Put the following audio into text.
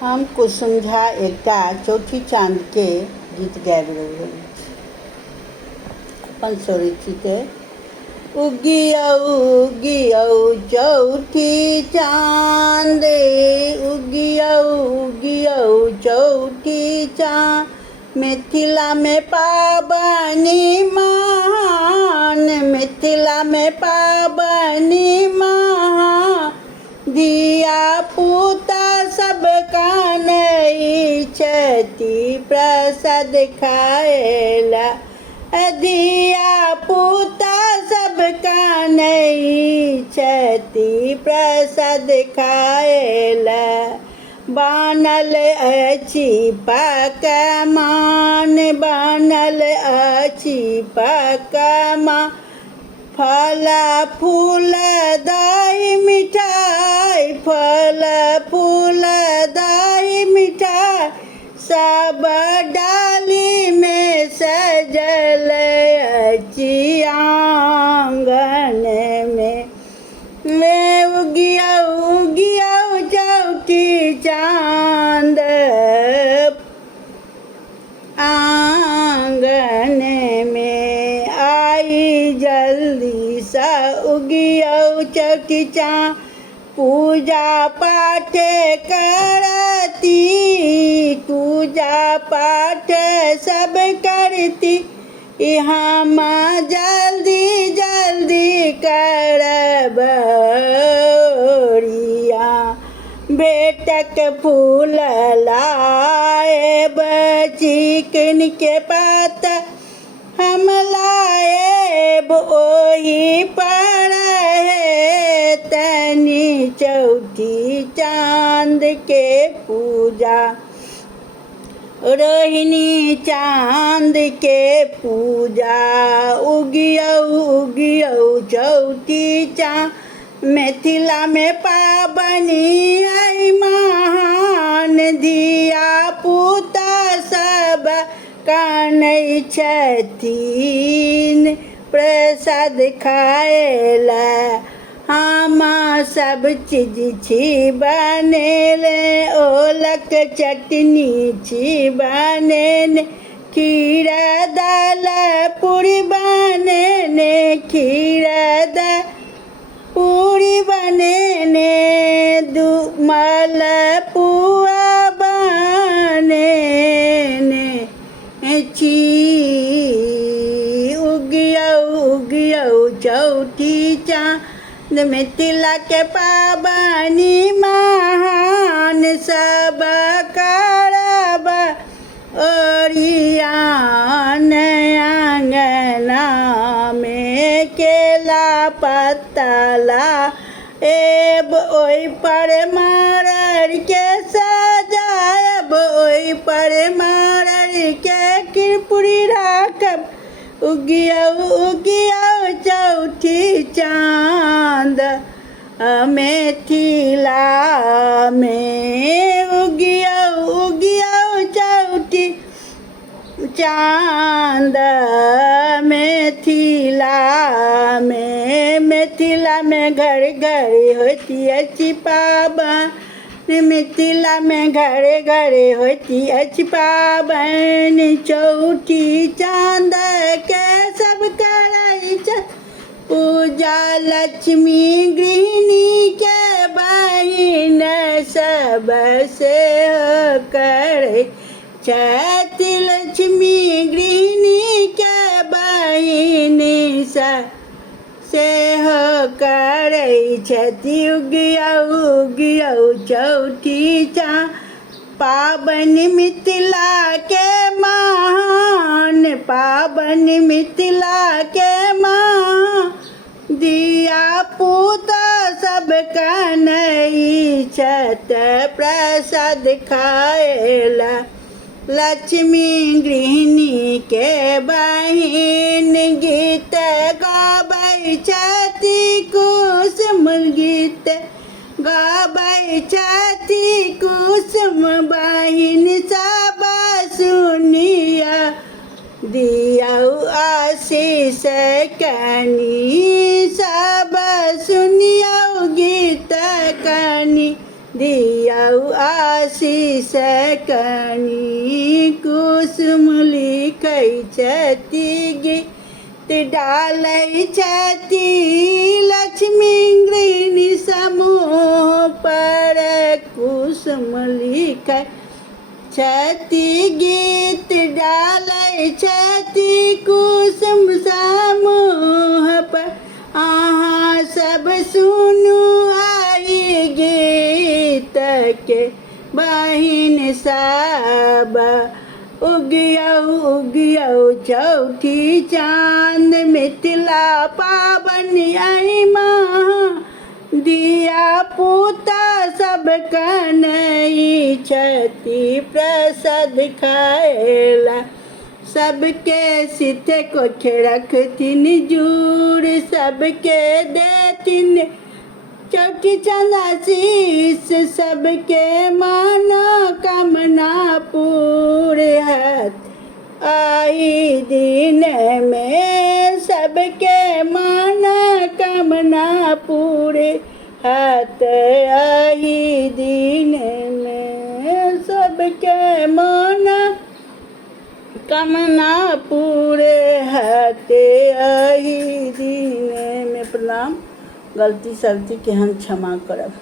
हम कुसुम झा एकटा चौठी चाँद के गीत गाबि रहल छी। अपन स्वरचित उगियौ उगियौ चौठी चाँद, उगियौ उगियौ चौठी चाँद, मिथिला में पाबनि महान, मिथिला में पाबनि महान, धिया पुता सब कानै छथि प्रसाद खाएला, धिया पुता सब कानै छथि प्रसाद खाएला। बनल अछि पकवान, बनल अछि पकवान, फल फूल दही मिठाई, फल फूल दही मिठाई, सब डाली में सजल अछि आंगन में। उगियौ उगियौ चौठी चाँद, आंगन में आई जल्दी सा उगियौ चौठी चाँद, पूजा पाठ करती, पूजा पाठ सब करती, हम जल्दी जल्दी करब ओरिया, बेटक फूल लाएब चिकन के पात, हम लाएब ओही पर है तनी चौठी चाँद के पूजा, रोहिणी चाँद के पूजा। उगियौ उगियौ चौठी चाँद, मिथिला में पाबनि आई महान, धिया पुता सब कानै छथिन प्रसाद खाएला। हम सब चीज छी बनेले, ओलक चटनी छी बनेने, खीर दाल पूरी बनेने, खीर दाल पूरी बनेने, मल पुआ बनेने छी। उगियौ उगियौ चौठी चाँद, मिथिला के पाबनि महान, सब करब ओरियान, आंगना में केला पत्ता लाएब ओहि पर मारर के सजाएब, ओहि पर मारर के किरपुरी राखब। उगियौ उगियौ चौठी चाँद, मिथिला में उगियौ उगियौ चौठी चाँद, मिथिला में घर घर होती अछि पाबनि, मिथिला में घर घर होती अछि पाबनि, चौठी चाँद के सब करै छथि पूजा, लक्ष्मी गृहिणी के बहिन सब से करै छथि, लक्ष्मी गृहिणी के बहिन सब सेहो करै छथि। उगियौ उगियौ चौठी चाँद, पाबनि मिथिला के महान, पाबनि मिथिला के महान, धिया पुता सब कानै छथि प्रसाद खाएला, लक्ष्मी गृहिणी के बहिन गीत गाबै छथि, कुसुम गीत गाबै छथि, कुसुम बहिन सब सुनिया, दियौ आशीष कनी सब सुनियौ गीत कनी, दियौ आशीष कनी कुसुम लिखै छथि गीत डालै छथि लक्ष्मी गृहिणी समूह पर कुसुम लिखै छथि गीत डालै छथि कुसुम समूह पर अहाँ सब सुनू आई गीत के बहिन सब उगियौ चौठी चाँद मिथिला पाबनि आई माँ दिया पुता सब कनई छथि प्रसाद खाएला सबके सिथ कोठ रखथिन जूर सबके देथिन चौठी चाँद आशीष सबके मनोकामना पूरे हाथ आई दिन में सबके मनोकामना पूरे हाथ आई दिन में सबके मनोकामना पूरे हाथ आई दिन में। प्रणाम। गलती सलती के हम क्षमा करब।